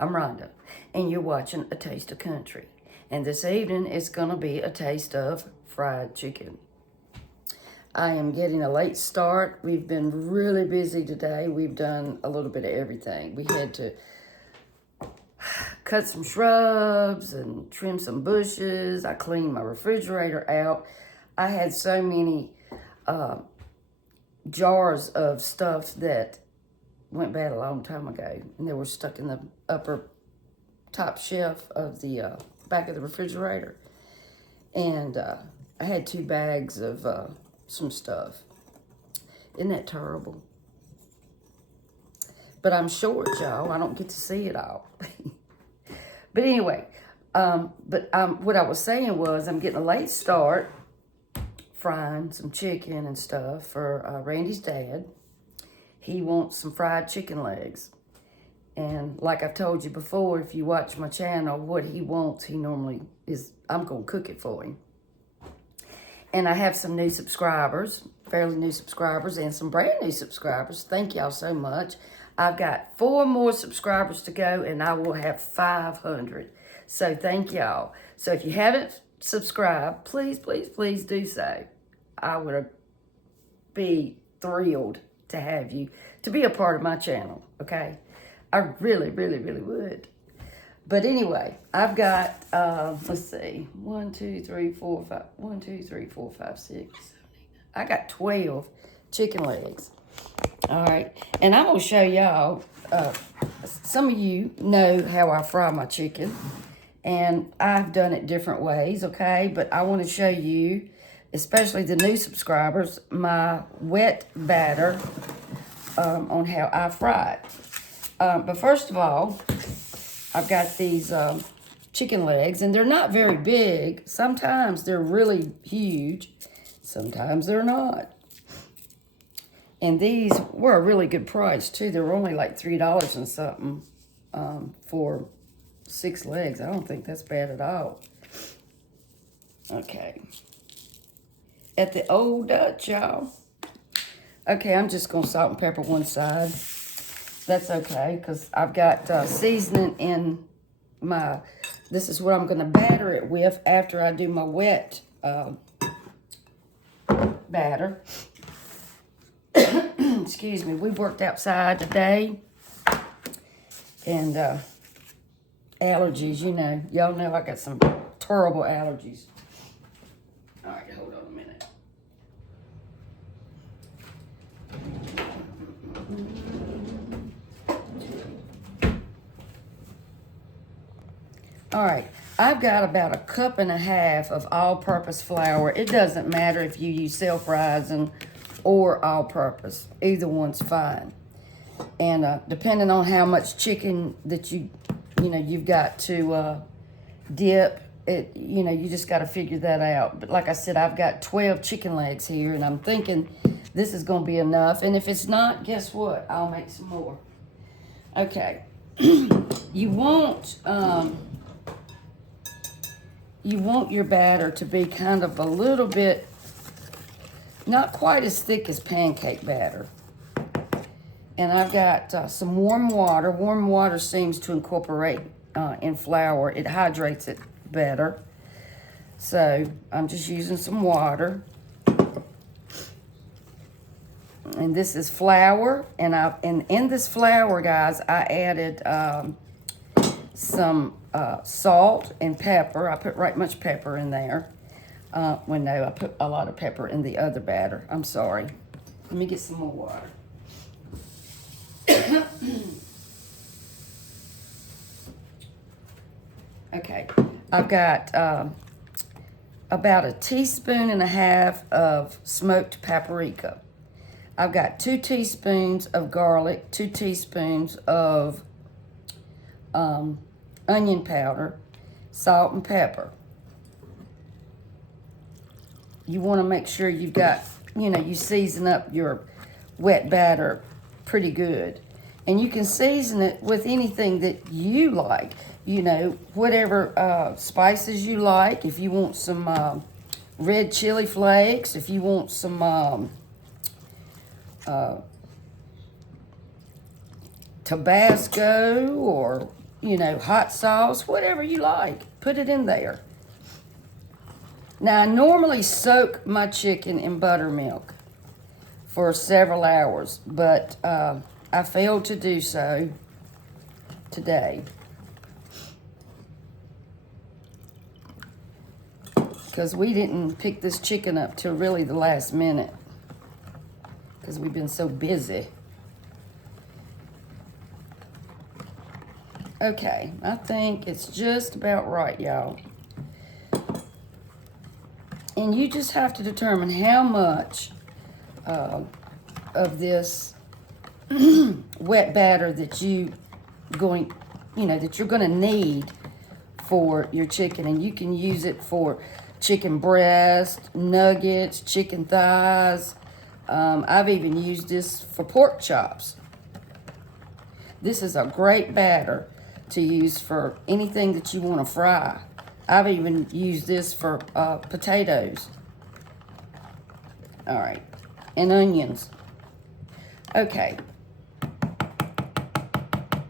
I'm Rhonda, and you're watching A Taste of Country. And this evening is going to be a taste of fried chicken. I am getting a late start. We've been really busy today. We've done a little bit of everything. We had to cut some shrubs and trim some bushes. I cleaned my refrigerator out. I had so many jars of stuff that went bad a long time ago, and they were stuck in the upper top shelf of the back of the refrigerator. And I had 2 bags of some stuff. Isn't that terrible? But I'm short, y'all. I don't get to see it all. But anyway, what I was saying was I'm getting a late start frying some chicken and stuff for Randy's dad. He wants some fried chicken legs. And like I've told you before, if you watch my channel, what he wants, he normally is, I'm going to cook it for him. And I have some new subscribers, fairly new subscribers, and some brand new subscribers. Thank y'all so much. I've got 4 more subscribers to go, and I will have 500. So thank y'all. So if you haven't subscribed, please, please, please do so. I would be thrilled to have you to be a part of my channel, okay? I really, really, really would. But anyway, I've got, let's see, 1, 2, 3, 4, 5, 1, 2, 3, 4, 5, 6, 7, 8, 9. I got 12 chicken legs. All right, and I'm gonna show y'all, some of you know how I fry my chicken, and I've done it different ways, okay? But I wanna show you, especially the new subscribers, my wet batter on how I fry it. But first of all, I've got these chicken legs, and they're not very big. Sometimes they're really huge. Sometimes they're not. And these were a really good price, too. They were only like $3 and something for 6 legs. I don't think that's bad at all. Okay. At the old Dutch, y'all. Okay, I'm just going to salt and pepper one side. That's okay, because I've got seasoning in my, this is what I'm going to batter it with after I do my wet batter. Excuse me, we worked outside today, and allergies, you know, y'all know I got some terrible allergies. All right, hold on a minute. All right, I've got about 1.5 cups of all-purpose flour. It doesn't matter if you use self-rising or all-purpose. Either one's fine. And depending on how much chicken that you've got to dip, you just got to figure that out. But like I said, I've got 12 chicken legs here, and I'm thinking this is going to be enough. And if it's not, guess what? I'll make some more. Okay. You want your batter to be kind of a little bit, not quite as thick as pancake batter. And I've got some warm water. Warm water seems to incorporate in flour. It hydrates it better. So I'm just using some water. And this is flour. And in this flour, guys, I added some salt and pepper. I put right much pepper in there. Well, no, I put a lot of pepper in the other batter. I'm sorry. Let me get some more water. Okay, I've got about 1.5 teaspoons of smoked paprika. I've got 2 teaspoons of garlic, 2 teaspoons of onion powder, salt and pepper. You want to make sure you've got, you season up your wet batter pretty good. And you can season it with anything that you like. Whatever spices you like. If you want some red chili flakes, if you want some Tabasco or you know, hot sauce, whatever you like. Put it in there. Now, I normally soak my chicken in buttermilk for several hours, but I failed to do so today because we didn't pick this chicken up till really the last minute because we've been so busy. Okay, I think it's just about right, y'all. And you just have to determine how much of this wet batter that you're going to need for your chicken. And you can use it for chicken breast, nuggets, chicken thighs. I've even used this for pork chops. This is a great batter to use for anything that you want to fry. I've even used this for potatoes. All right, and onions. Okay.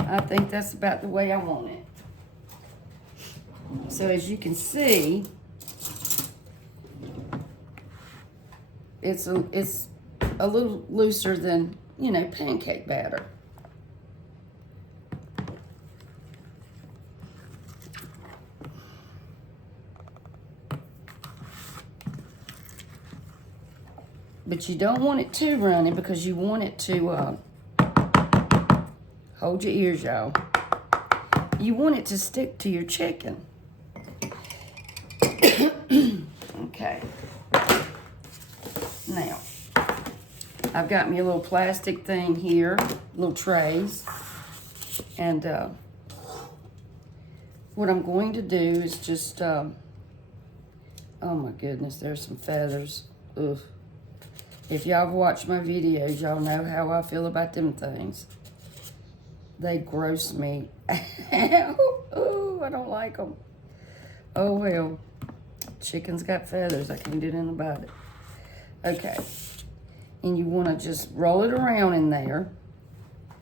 I think that's about the way I want it. So as you can see, it's a little looser than, you know, pancake batter. But you don't want it too runny because you want it to, hold your ears, y'all. You want it to stick to your chicken. Okay. Now, I've got me a little plastic thing here, little trays. And what I'm going to do is just, oh my goodness, there's some feathers. Ugh. If y'all have watched my videos, y'all know how I feel about them things. They gross me. Ooh, I don't like them. Oh, well. Chicken's got feathers. I can't do nothing about it. Okay. And you want to just roll it around in there.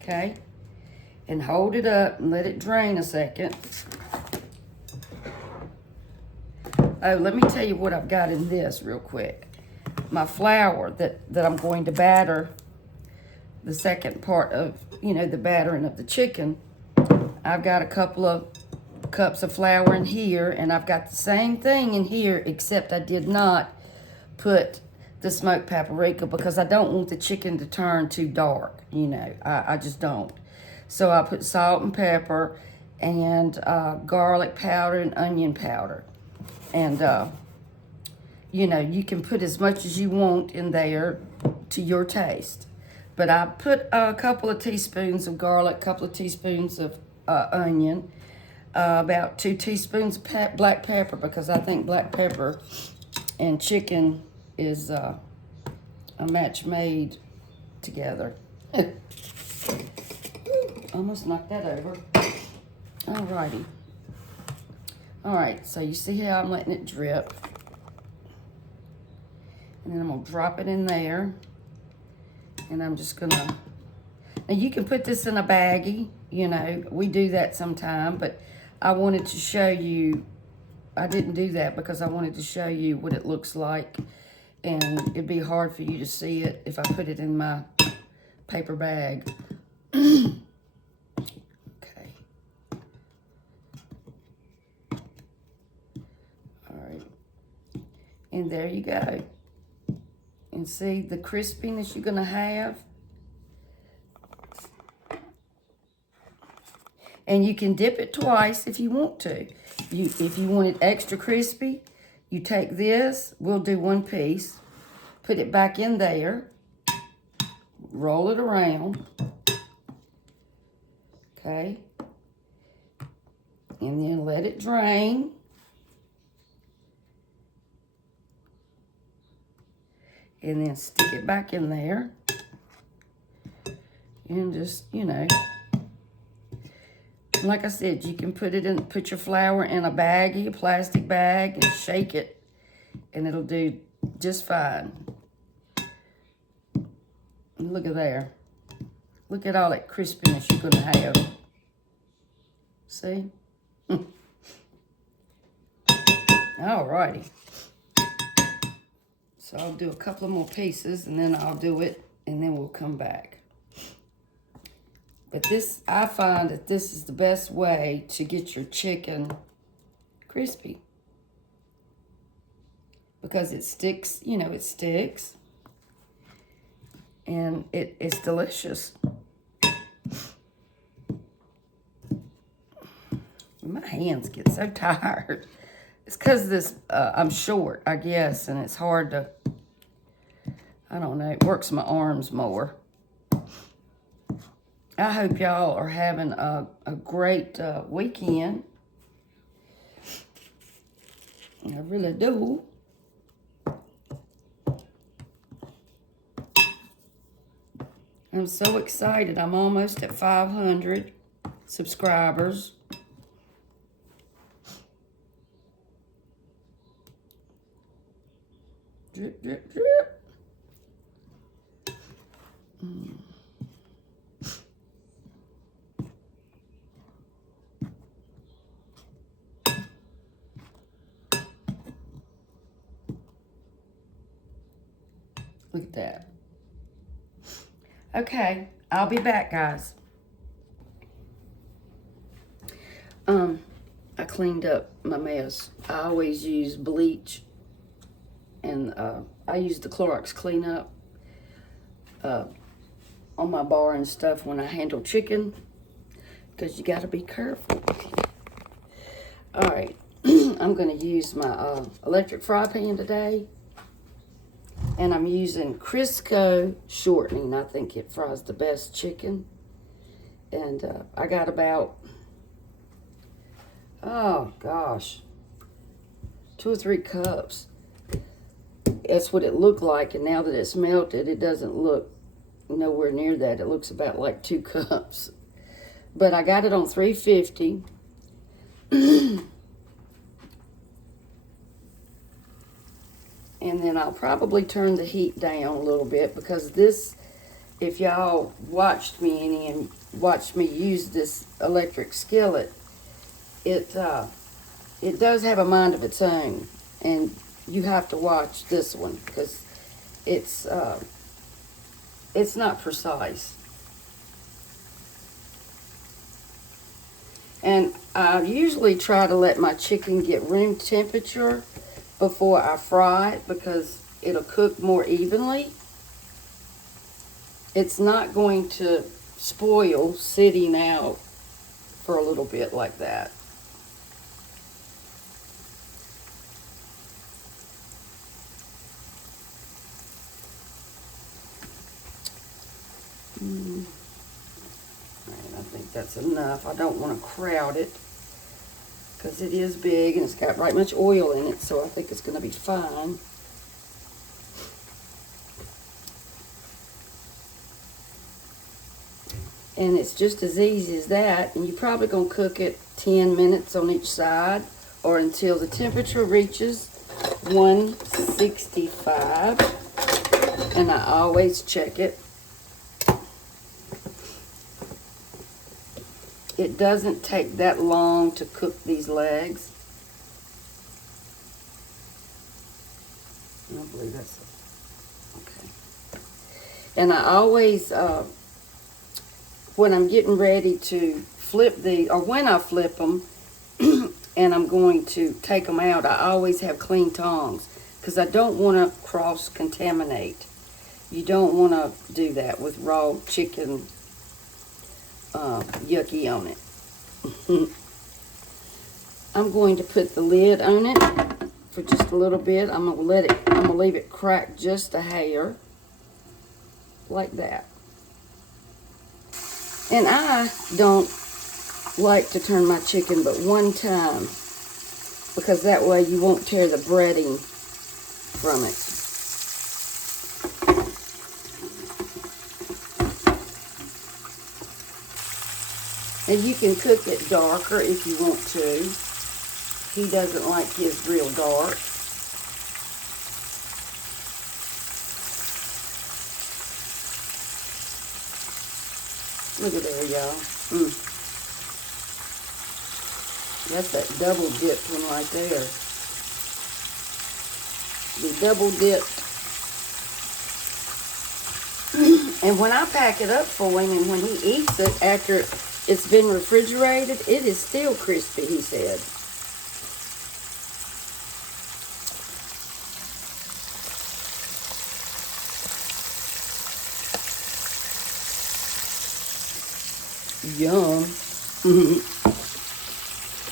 Okay? And hold it up and let it drain a second. Oh, let me tell you what I've got in this real quick. My flour that I'm going to batter the second part of, you know, the battering of the chicken. I've got a couple of cups of flour in here, and I've got the same thing in here, except I did not put the smoked paprika because I don't want the chicken to turn too dark, you know. I just don't. So I put salt and pepper and garlic powder and onion powder. And you know, you can put as much as you want in there to your taste. But I put a couple of teaspoons of garlic, a couple of teaspoons of onion, about 2 teaspoons of black pepper, because I think black pepper and chicken is a match made together. Almost knocked that over. Alrighty. Alright, so you see how I'm letting it drip. And then I'm going to drop it in there. And I'm just going to... Now, you can put this in a baggy. You know, we do that sometime. But I wanted to show you... I didn't do that because I wanted to show you what it looks like. And it'd be hard for you to see it if I put it in my paper bag. Okay. All right. And there you go. And see the crispiness you're going to have. And you can dip it twice if you want to. If you want it extra crispy, you take this. We'll do one piece. Put it back in there. Roll it around. Okay. And then let it drain. And then stick it back in there. And just, you know, like I said, you can put your flour in a baggie, a plastic bag, and shake it. And it'll do just fine. Look at there. Look at all that crispiness you're going to have. See? Alrighty. So I'll do a couple of more pieces and then I'll do it and then we'll come back. But this, I find that this is the best way to get your chicken crispy. Because it sticks, you know, it sticks. And it's delicious. My hands get so tired. It's because this, I'm short, I guess, and it's hard to, I don't know, it works my arms more. I hope y'all are having a great weekend. I really do. I'm so excited. I'm almost at 500 subscribers. Drip, drip, drip. Look at that. Okay, I'll be back, guys. I cleaned up my mess. I always use bleach, and I use the Clorox cleanup on my bar and stuff when I handle chicken, because you got to be careful. All right, I'm going to use my electric fry pan today. And I'm using Crisco shortening. I think it fries the best chicken. And I got about, oh gosh, 2 or 3 cups. That's what it looked like. And now that it's melted, it doesn't look nowhere near that. It looks about like 2 cups. But I got it on 350. And then I'll probably turn the heat down a little bit, because this, if y'all watched me any and watched me use this electric skillet, it does have a mind of its own, and you have to watch this one because it's not precise. And I usually try to let my chicken get room temperature before I fry it, because it'll cook more evenly. It's not going to spoil sitting out for a little bit like that. Right, I think that's enough. I don't want to crowd it, because it is big and it's got right much oil in it, so I think it's going to be fine. And it's just as easy as that, and you're probably going to cook it 10 minutes on each side, or until the temperature reaches 165, and I always check it. It doesn't take that long to cook these legs. I believe that's okay. And I always, when I'm getting ready to flip or when I flip them, and I'm going to take them out, I always have clean tongs, because I don't want to cross-contaminate. You don't want to do that with raw chicken. Yucky on it. I'm going to put the lid on it for just a little bit. I'm gonna leave it crack just a hair, like that. And I don't like to turn my chicken but one time, because that way you won't tear the breading from it. And you can cook it darker if you want to. He doesn't like his real dark. Look at there, y'all. That's that double dipped one right there. The double dipped. And when I pack it up for him and when he eats it after it's been refrigerated, it is still crispy, he said. Yum.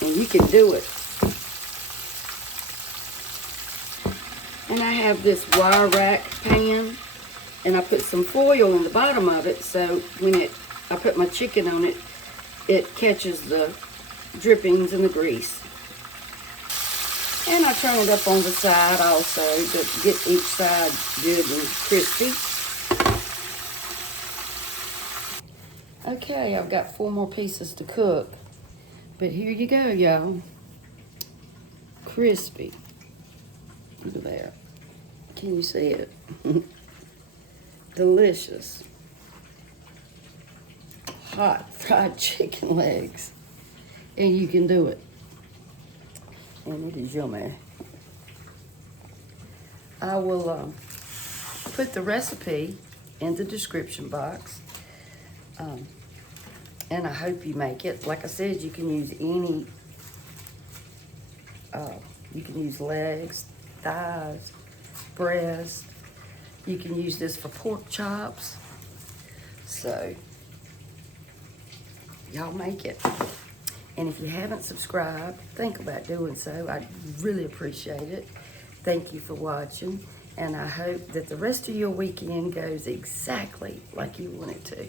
And you can do it. And I have this wire rack pan, and I put some foil in the bottom of it, so when I put my chicken on it, it catches the drippings and the grease. And I turn it up on the side also to get each side good and crispy. Okay, I've got 4 more pieces to cook. But here you go, y'all. Crispy. Look at that. Can you see it? Delicious. Hot fried chicken legs. And you can do it. And it is yummy. I will put the recipe in the description box. And I hope you make it. Like I said, you can use any, you can use legs, thighs, breast. You can use this for pork chops. So, y'all make it. And if you haven't subscribed, think about doing so. I'd really appreciate it. Thank you for watching. And I hope that the rest of your weekend goes exactly like you want it to.